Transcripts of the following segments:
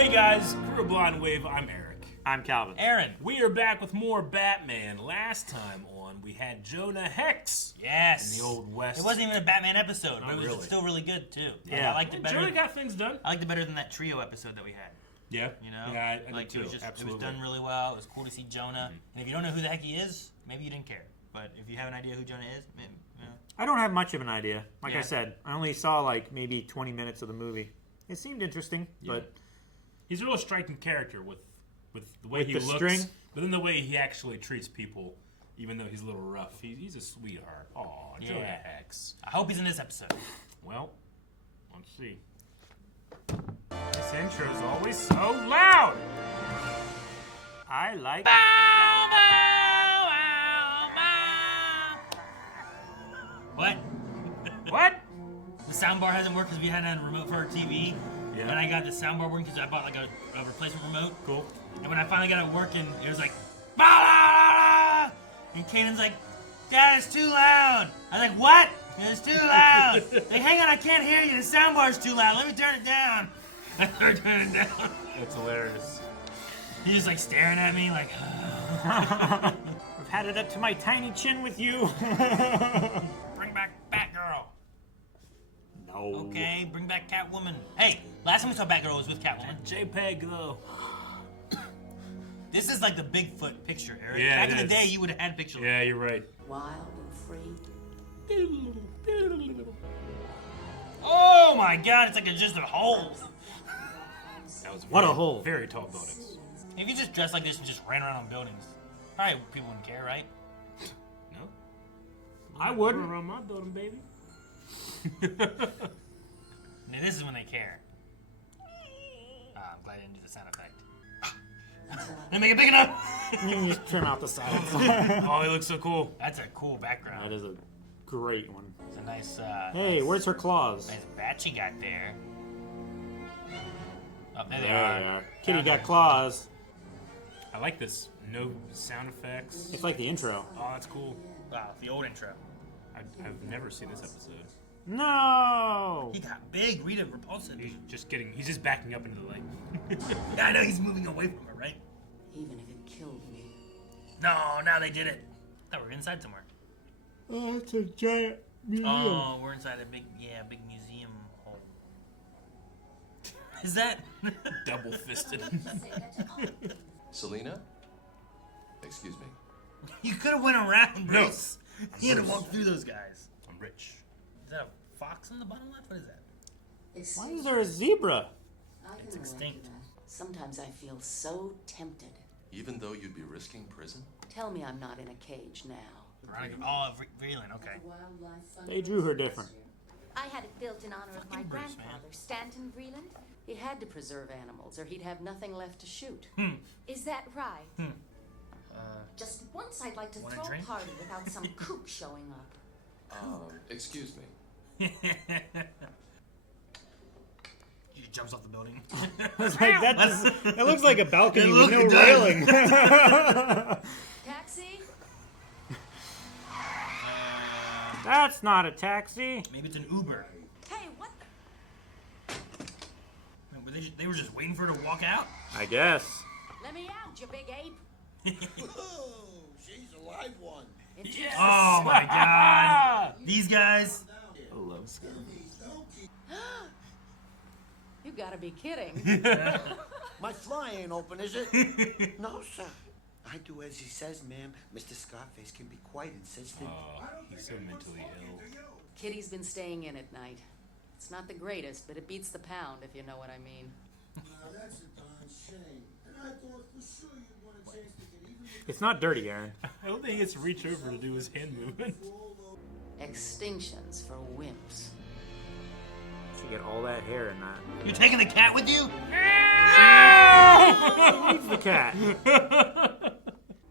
Hey guys, Crew of Blind Wave, I'm Eric. I'm Calvin. Aaron. We are back with more Batman. Last time on, we had Jonah Hex. Yes. In the Old West. It wasn't even a Batman episode, but it was really. still really good too. Yeah. I liked it better. Jonah got things done. I liked it better than that trio episode that we had. Yeah. You know? Yeah, I like did too. it was done really well. It was cool to see Jonah. And if you don't know who the heck he is, maybe you didn't care. But if you have an idea who Jonah is, maybe, I don't have much of an idea. Like Yeah. I said, I only saw like maybe 20 minutes of the movie. It seemed interesting, but He's a real striking character with the way he the looks. string? But then the way he actually treats people, even though he's a little rough. He's a sweetheart. Aw, Jonah Hex. I hope he's in this episode. Well, let's see. This intro's always so loud. I like What? What? The soundbar hasn't worked because we hadn't had a remote for our TV. Yeah. And I got the soundbar working because I bought like a replacement remote. Cool. And when I finally got it working, it was like, "Bah, la, la, la." And Kanan's like, "Dad, it's too loud." I was like, "What? It's too loud." Like, "Hang on, I can't hear you. The soundbar's too loud. Let me turn it down." I started turning it down. That's hilarious. He's just like staring at me like, I've had it up to my tiny chin with you. "Bring back Batgirl." No. Okay, bring back Catwoman. Hey, last time we saw Batgirl was with Catwoman. JPEG though. This is like the Bigfoot picture, Eric. Yeah, Back it in the is. day, you would have had pictures. Yeah, you're right. Wild and free. Oh my God, it's like just a hole. That was What a very- hole. Very tall buildings. If you just dressed like this and just ran around on buildings, probably people wouldn't care, right? No? I wouldn't. Around my building, baby. Now this is when they care. I'm glad I didn't do the sound effect. Didn't make it big enough. You can just trim out the sides. Oh, he looks so cool. That's a cool background. That is a great one. It's a nice, Hey, where's her claws? nice bat you got there. Oh, there they There are. they are. Kitty got claws. I like this. No sound effects. It's like the intro. Oh, that's cool. Wow, the old intro. I've never seen this episode. No. He got big. Rita repulsive. He's just backing up into the lake. Yeah, I know he's moving away from her, right? Even if it killed me. No, now they did it. I thought we were inside somewhere. Oh, it's a giant museum. Oh, we're inside a big museum hole. Is that? Double fisted. Selena? Excuse me. You could have went around, No. Bruce. You had to walk through those guys. I'm rich. Is that a fox on the bottom left? What is that? Why is there a zebra? It's extinct. Sometimes I feel so tempted. Even though you'd be risking prison? Tell me I'm not in a cage now. Veronica. Oh, Vreeland. Okay. They drew her different. I had it built in honor of my Fucking Bruce, man. grandfather, Stanton Vreeland. He had to preserve animals or he'd have nothing left to shoot. Is that right? Just once I'd like to Want a throw a drink? party without some kook showing up. Excuse me. She jumps off the building. It looks like a balcony with no It does. railing. Taxi? That's not a taxi. Maybe it's an Uber. Hey, what? They were just waiting for her to walk out. I guess. Let me out, you big ape. She's a live one. Yes. Oh my God! These guys. I love Scott. You gotta be kidding. My fly ain't open, is it? No, sir. I do as he says, ma'am. Mr. Scarface can be quite insistent. He's so mentally ill. Kitty's been staying in at night. It's not the greatest, but it beats the pound, if you know what I mean. Now that's a darn shame. And I thought for sure you'd want a chance to get even with It's not dirty, Aaron. I don't think he gets to reach over to do his hand movement. Extinctions for wimps. She get all that hair in that. You're taking the cat with you? Leave the cat.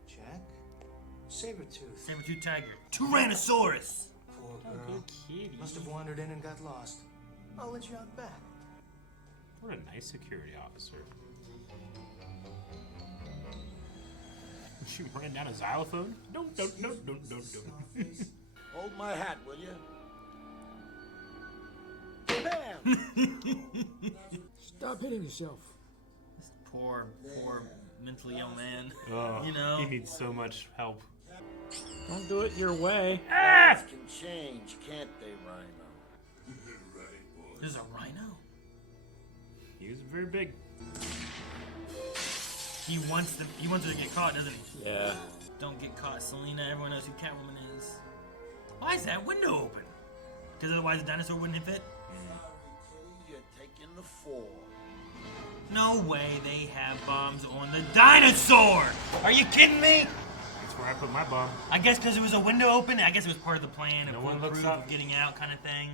Jack? Sabertooth. Saber-tooth tiger. Tyrannosaurus. Poor girl. Must have wandered in and got lost. I'll let you out back. What a nice security officer. She ran down a xylophone? No. Hold my hat, will you? Bam! Stop hitting yourself. Poor mentally ill man. Oh, You know? he needs so much help. Don't do it your way. Things can change, can't they, Rhino? There's a rhino? He was very big. He wants her to get caught, doesn't he? Yeah. Don't get caught, Selena. Everyone knows who Catwoman is. Why is that window open? Because otherwise the dinosaur wouldn't fit? You're taking the fall. No way they have bombs on the dinosaur! Are you kidding me? That's where I put my bomb. I guess because it was a window open. I guess it was part of the plan No of one looks foolproof up. of getting out kind of thing.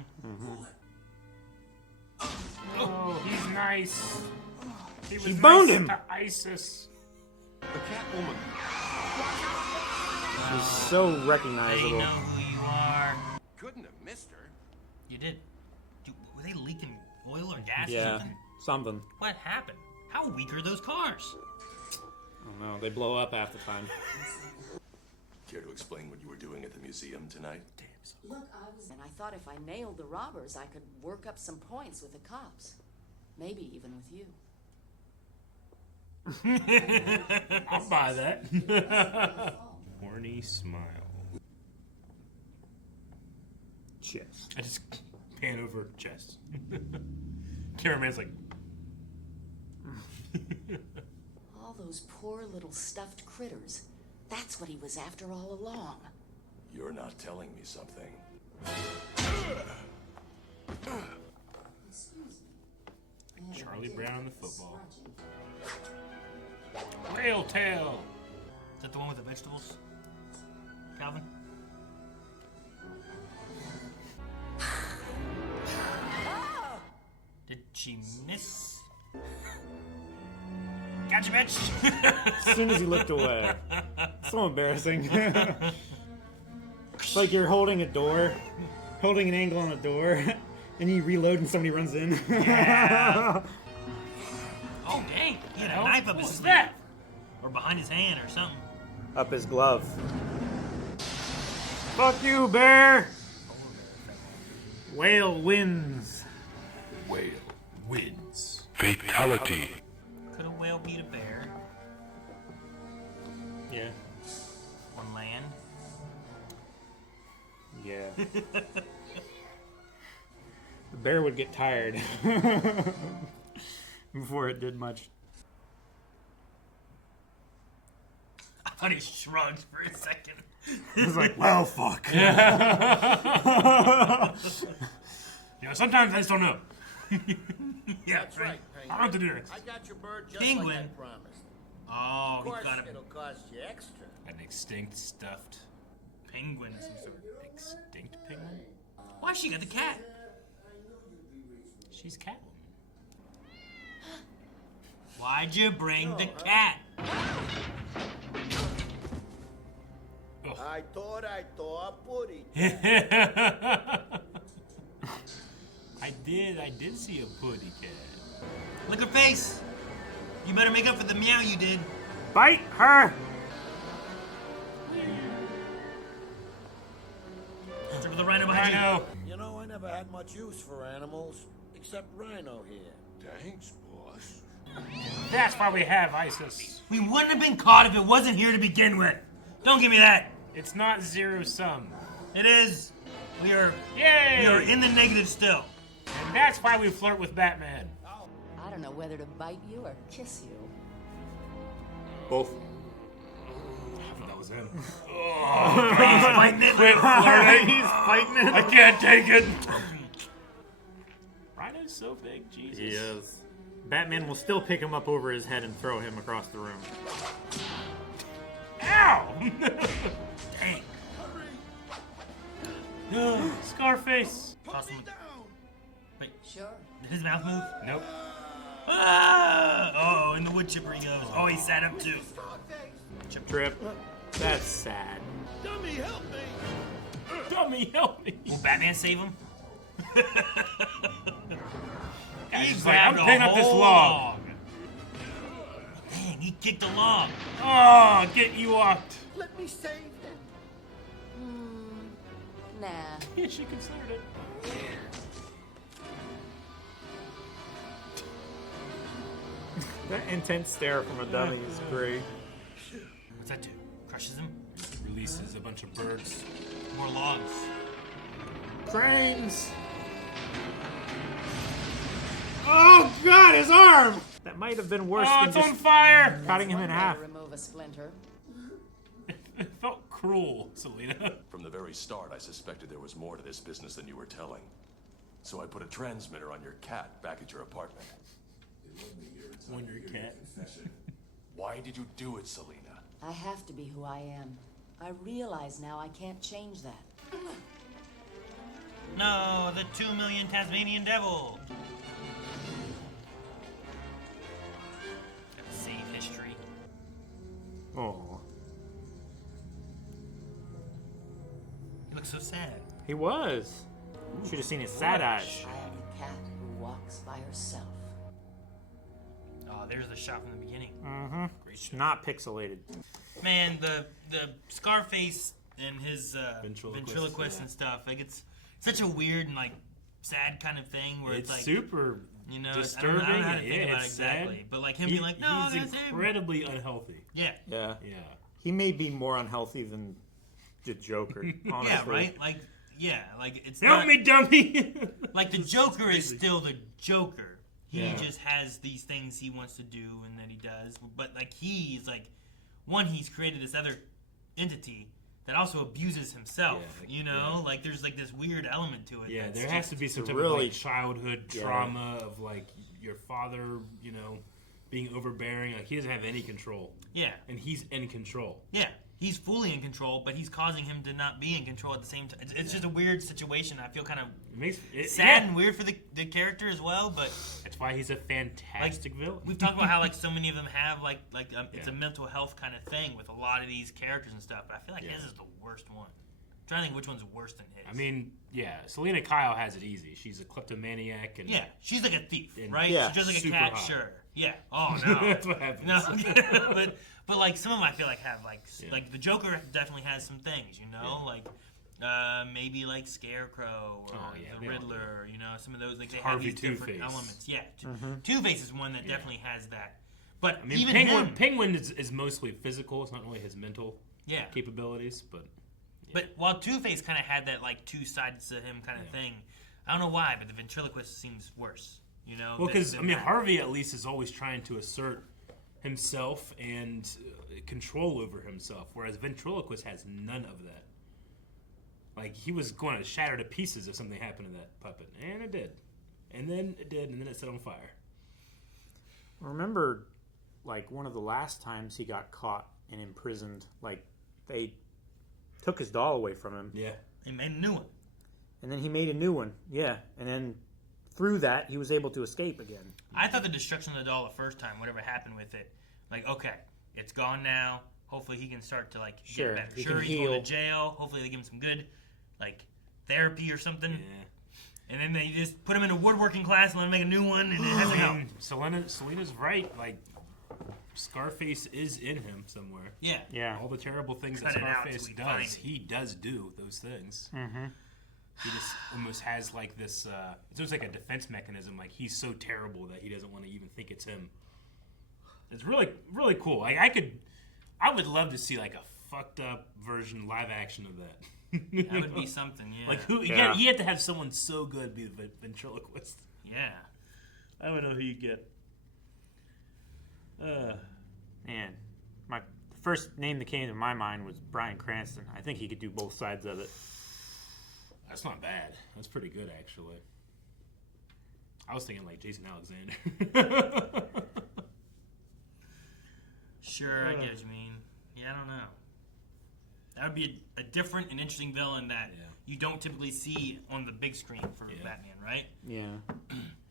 Oh, he's nice. He was boned nice him. to ISIS. The Catwoman. She's so They recognizable. know who you are. Couldn't have missed her. You did. Were they leaking oil or gas or Yeah, something? something. What happened? How weak are those cars? I don't know. They blow up half the time. Care to explain what you were doing at the museum tonight? Look, and I thought if I nailed the robbers, I could work up some points with the cops. Maybe even with you. I'll buy that. Horny smile. Chest. I just pan over chest. Cameraman's like, All those poor little stuffed critters. That's what he was after all along. You're not telling me something. Charlie Brown the football. Whale tail. Is that the one with the vegetables? Calvin? Did she miss? Gotcha, bitch! As soon as he looked away. So embarrassing. It's like you're holding a door, holding an angle on a door, and you reload and somebody runs in. Yeah. Oh, dang! He had a knife up his What's sleeve. that? Or behind his hand or something. Up his glove. Fuck you, bear! Whale wins. Whale. Wins. Fatality. Could a whale beat a bear Yeah. on land? Yeah. The bear would get tired before it did much. I thought he shrugged for a second. It was like, well, fuck. You know, sometimes I just don't know. Yeah, That's right, I don't have to do next. I got your bird just Penguin. like I promised. Oh, Of he course, got a it'll cost you extra. An extinct stuffed. penguin of some sort. Extinct penguin? Why she got the cat? She's Catwoman. Why'd you bring the cat? I thought putty. I did see a putty cat. Look her face. You better make up for the meow you did. Bite her! Look for the rhino behind you. Rhino. You know, I never had much use for animals, except Rhino here. Thanks, boss. That's why we have ISIS. We wouldn't have been caught if it wasn't here to begin with. Don't give me that. It's not zero sum. It is. We are Yay! in the negative still. And that's why we flirt with Batman. I don't know whether to bite you or kiss you. Both. That was him. He's fighting it. Quit flirting. He's fighting it. I can't take it. Rhino's so big, Jesus. He is. Batman will still pick him up over his head and throw him across the room. Ow! Dang. Scarface. Toss him. Wait, Sure. did his mouth move? Nope. Ah! Oh, in the wood chipper he goes. Oh, he sat up too. Trip. That's sad. Dummy, help me! Dummy, help me. Will Batman save him? He's He just like, I'm grabbed a picking up this whole log. Dang, he kicked the log. Oh, get you walked. Let me save him. Nah. Yeah, she considered it. That intense stare from a dummy is great. What's that do? Crushes him? Releases a bunch of birds. More logs. Cranes! Oh god, his arm! That might have been worse Oh, than it's just on fire! cutting him One in way to half. remove a splinter. It felt cruel, Selena. From the very start, I suspected there was more to this business than you were telling. So I put a transmitter on your cat back at your apartment. On your cat. Why did you do it, Selena? I have to be who I am. I realize now I can't change that. No, the 2 million Tasmanian devil. Gotta save history. Oh, He looks so sad. he was. Should have seen his sad eyes. I am a cat who walks by herself. Oh, there's the shot from the beginning. Mm-hmm. It's not pixelated. Man, the Scarface and his Ventriloquist, ventriloquist yeah. and stuff, like it's such a weird and like sad kind of thing where it's, It's like super you know, disturbing. I don't know how to think yeah, about it it's exactly, sad. but like him being like, no, he's that's him. incredibly unhealthy. Yeah, Yeah. Yeah. He may be more unhealthy than the Joker, honestly. yeah, right. Like, yeah, like it's Help not, me, dummy! like the Joker is still the Joker. He Yeah. just has these things he wants to do and that he does, but like he's like, one, he's created this other entity that also abuses himself. Yeah, You know, yeah. like there's like this weird element to it. Yeah, that's there just, has to be some it's type really- of like childhood Yeah. trauma of like your father, you know, being overbearing. Like he doesn't have any control, Yeah, and he's in control. yeah. He's fully in control, but he's causing him to not be in control at the same time. It's just a weird situation. I feel kind of It makes it sad yeah. and weird for the character as well, but That's why he's a fantastic villain. we've talked about how like so many of them have it's a Yeah. mental health kind of thing with a lot of these characters and stuff. But I feel like Yeah. his is the worst one. I'm trying to think which one's worse than his. I mean, yeah, Selena Kyle has it easy. She's a kleptomaniac, and yeah, she's like a thief, And- right? Yeah, She's just like a super cat, hot. sure. Yeah. Oh no. that's what happens. No, but like some of them I feel like have Yeah. like the Joker definitely has some things, you know, like maybe like Scarecrow or Oh, yeah, the they all do. Riddler, you know, some of those like they Harvey have these different Two-Face. elements. Yeah, Two-Face is one that definitely has that. But I mean, even Penguin, him, Penguin is mostly physical. It's not really his mental yeah. capabilities, but But while Two-Face kind of had that like two sides to him kind of thing, I don't know why, but the ventriloquist seems worse. You know, well, because than I mean, that. Harvey at least is always trying to assert himself and control over himself, whereas ventriloquist has none of that. Like he was going to shatter to pieces if something happened to that puppet, and it did, and then it did, and then it set on fire. Remember, like, one of the last times he got caught and imprisoned, like, they took his doll away from him. Yeah, He made a new one. And then he made a new one. Yeah. And then through that, he was able to escape again. I thought the destruction of the doll the first time, whatever happened with it, like, okay, it's gone now. Hopefully he can start to, like, Sure, get better. he Sure, can he's going heal. to jail. Hopefully they give him some good, like, therapy or something. yeah. And then they just put him in a woodworking class and let him make a new one, and it hasn't helped. Selena's right. Like Scarface is in him somewhere. Yeah. Yeah. All the terrible things that Cut it out Scarface till we find does, it. he does do those things. Mm-hmm. He just almost has like this. It's almost like a defense mechanism. Like he's so terrible that he doesn't want to even think it's him. It's really, really cool. Like I would love to see like a fucked up version, live action of that. That would be something, yeah. Like who? Yeah. You have to have someone so good be the ventriloquist. Yeah. I don't know who you get. Man, the first name that came to my mind was Bryan Cranston. I think he could do both sides of it. That's not bad. That's pretty good, actually. I was thinking like Jason Alexander. Sure, I get what you mean. Yeah, I don't know. That would be a different and interesting villain that Yeah. you don't typically see on the big screen for Yeah. Batman, right? Yeah.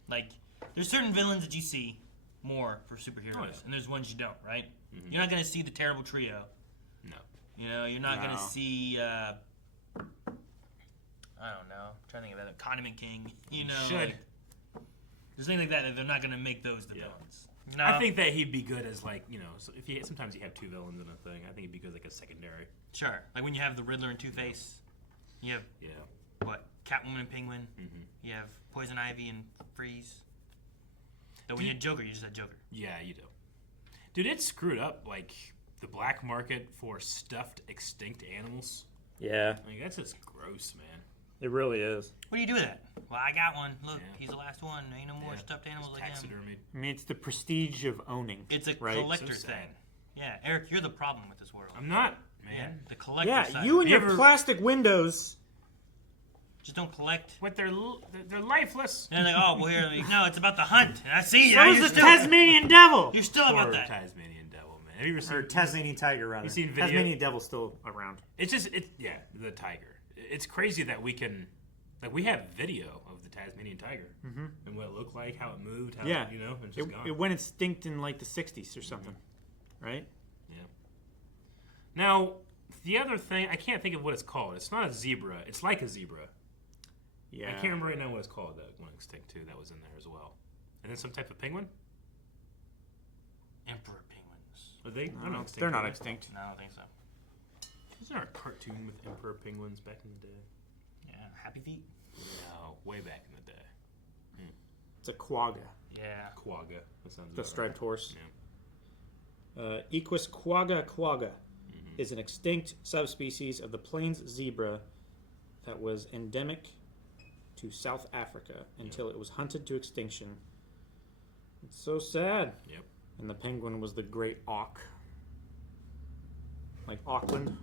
Like, there's certain villains that you see more for superheroes, Oh, yeah. and there's ones you don't, right? You're not going to see the terrible trio. No. You know, you're not going No. to see, I don't know, I'm trying to think of that, Condiment King, you know. Should. Like, there's things like that they're not going to make those the Yeah. villains. No. I think that he'd be good as like, you know, so if you sometimes you have two villains in a thing. I think he'd be good as like a secondary. Sure. Like when you have the Riddler and Two-Face, you have, Yeah. what, Catwoman and Penguin, Mm-hmm. you have Poison Ivy and Freeze. That when you had Joker, you just had Joker. Yeah, you do. Dude, it's screwed up, like, the black market for stuffed extinct animals. Yeah, Like, that's just gross, man. it really is. What do you do with that? Well, I got one. Look, Yeah. he's the last one. Ain't no more stuffed animals like him. Taxidermy. I mean, it's the prestige of owning. It's a right? collector So thing. sad. Yeah, Eric, you're the problem with this world. I'm not, Yeah, man. the collector Yeah, side. you and You your ever- plastic windows. Just don't collect. What, they're lifeless. And they're like, oh, well, here, no, it's about the hunt. And I see you. So You're is the still, Tasmanian devil. you're still Poor about that. Tasmanian devil, man. Have you ever seen... Or Tasmanian tiger, rather. You seen video? Tasmanian devil's still around. It's just, the tiger. It's crazy that we can... Like, we have video of the Tasmanian tiger. Mm-hmm. And what it looked like, how it moved, how, Yeah. it's just gone. It went extinct in like the 60s or something, right? Yeah. Now, the other thing, I can't think of what it's called. It's not a zebra. It's like a zebra. Yeah. I can't remember right now what it's called that went extinct too. That was in there as well. And then some type of penguin. Emperor penguins. Are they? No, they're not extinct. No, I don't think so. Wasn't there a cartoon with emperor penguins back in the day? Yeah, Happy Feet. No, way back in the day. It's a quagga, Yeah. Quagga. That sounds the about striped horse. Yeah. Equus quagga quagga is an extinct subspecies of the plains zebra that was endemic to South Africa until it was hunted to extinction. It's so sad. Yep. And the penguin was the great auk. Like Auckland.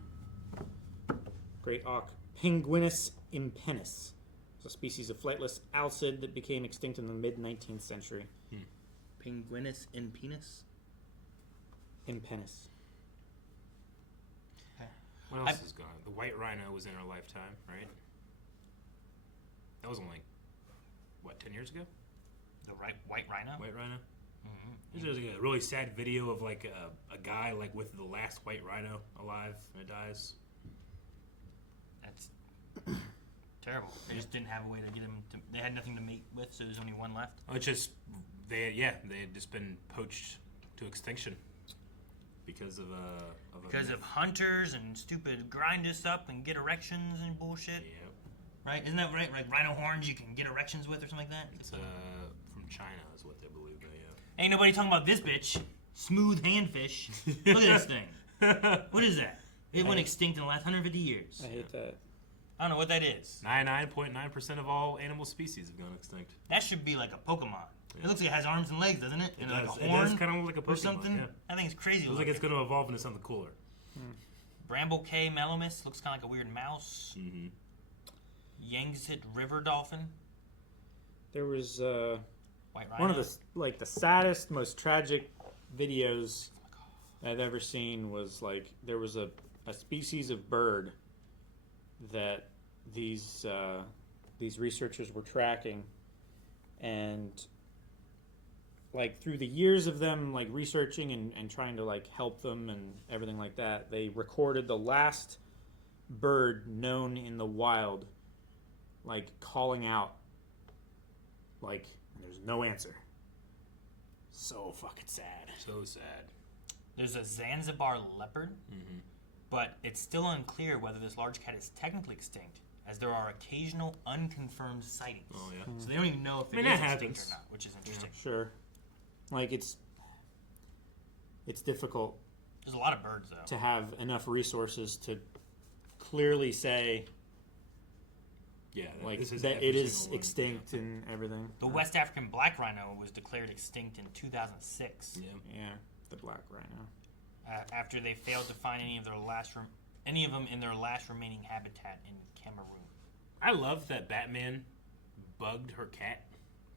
Great auk. Penguinus impennis. It's a species of flightless alcid that became extinct in the mid-19th century. Penguinus in penis. Impennis. What else is gone? The white rhino was in our lifetime, right? That was only, what, 10 years ago? The white rhino? White rhino? There's like a really sad video of like a guy like with the last white rhino alive and it dies. That's terrible. They just didn't have a way to get him to... They had nothing to mate with, so there's only one left. Oh, it's just they had just been poached to extinction because of Because of hunters and stupid grind us up and get erections and bullshit. Yeah, Right? Isn't that right? Like rhino horns you can get erections with or something like that? it's from China is what they believe. Yeah. Ain't nobody talking about this bitch. Smooth handfish. Look at this thing. What is that? It went extinct in the last 150 years. I hate that. I don't know what that is. 99.9% of all animal species have gone extinct. That should be like a Pokemon. It looks like it has arms and legs, doesn't it? It And does. like a It horn does kind of look like a Pokemon. or something. Yeah. I think it's crazy. It looks like it's going to evolve into something cooler. Bramble K Melomus looks kind of like a weird mouse. Mm-hmm. Yangtze River dolphin. There was White rhino. one of the saddest, most tragic videos I've ever seen was like there was a species of bird that these researchers were tracking, and like through the years of them like researching and trying to like help them and everything like that, they recorded the last bird known in the wild like calling out, like, and there's no answer. So fucking sad. So sad. There's a Zanzibar leopard, but it's still unclear whether this large cat is technically extinct, as there are occasional unconfirmed sightings. Oh yeah. So they don't even know if it mean, is that extinct happens. or not, which is interesting. Sure. Like it's difficult There's a lot of birds, though. to have enough resources to clearly say Yeah. like this is that every it is single one. extinct and everything. The West African black rhino was declared extinct in 2006 Yeah. Yeah, the black rhino. after they failed to find any of them in their last remaining habitat in Cameroon. I love that Batman bugged her cat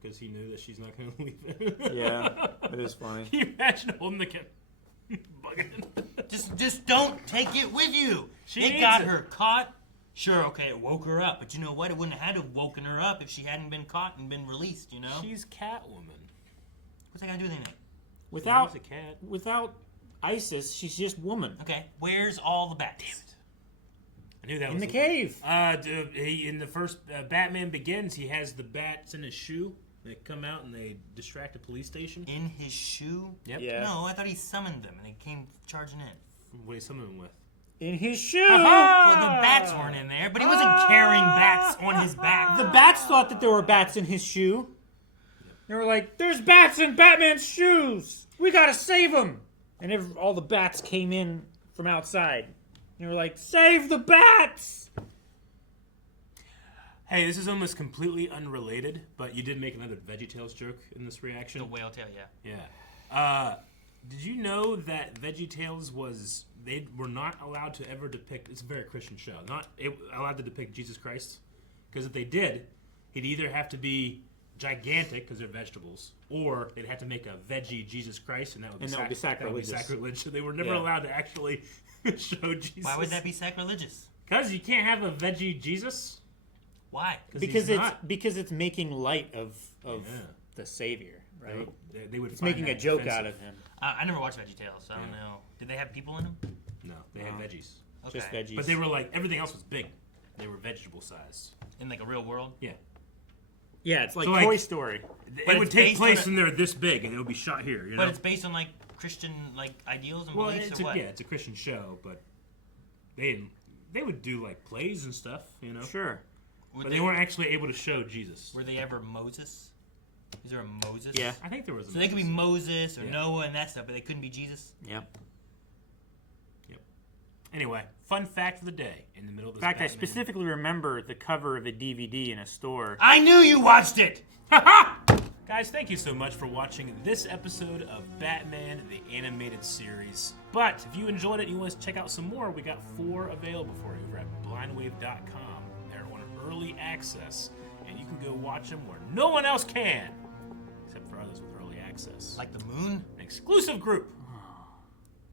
because he knew that she's not going to leave it. Yeah, it is funny. Can you imagine holding the cat? Bugging it. Just don't take it with you. She it needs got it. her caught. Sure, okay, it woke her up, but you know what? It wouldn't have had to have woken her up if she hadn't been caught and been released. You know? She's Catwoman. What's that got to do with anything? Without She's a cat. without ISIS, she's just woman. Okay, where's all the bats? Damn it. I knew that In was the cave. In the first Batman Begins, he has the bats in his shoe. They come out and they distract a police station. In his shoe? Yep. Yeah. No, I thought he summoned them and they came charging in. What do you summon him with? In his shoe. Well, the bats weren't in there, but he wasn't carrying bats on his back. The bats thought that there were bats in his shoe. They were like, "There's bats in Batman's shoes. We gotta save them." And all the bats came in from outside. They were like, "Save the bats!" Hey, this is almost completely unrelated, but you did make another VeggieTales joke in this reaction. The whale tail, yeah. Yeah. Did you know that VeggieTales they were not allowed to ever depict, it's a very Christian show, allowed to depict Jesus Christ? Because if they did, he'd either have to be gigantic, because they're vegetables, or they'd have to make a Veggie Jesus Christ, and that would be sacrilegious. sacrilege. So they were never allowed to actually show Jesus. Why would that be sacrilegious? Because you can't have a Veggie Jesus. Why? Because it's making light of the Savior, right? They would. It's making a joke out of him. I never watched VeggieTales, so I don't know. Did they have people in them? No, they had veggies. Okay. Just veggies. But they were like, everything else was big. They were vegetable sized. In like a real world? Yeah. Yeah, it's like So, like, Toy Story. It would take place when they're this big, and it would be shot here. You know? But it's based on like Christian ideals and beliefs, or what? Yeah, it's a Christian show, but they would do like plays and stuff, you know. Sure. But they weren't actually able to show Jesus. Were they ever Moses? Is there a Moses? Yeah. I think there was. So they could be Moses or Noah and that stuff, but they couldn't be Jesus. Yep. Anyway, fun fact of the day in the middle of this. In fact, I Batman. specifically remember the cover of a DVD in a store. I knew you watched it. Guys, thank you so much for watching this episode of Batman, the animated series. But if you enjoyed it and you want to check out some more, we got 4 available for you over at blindwave.com. They're on early access, and you can go watch them where no one else can, except for others with early access. Like the moon? An exclusive group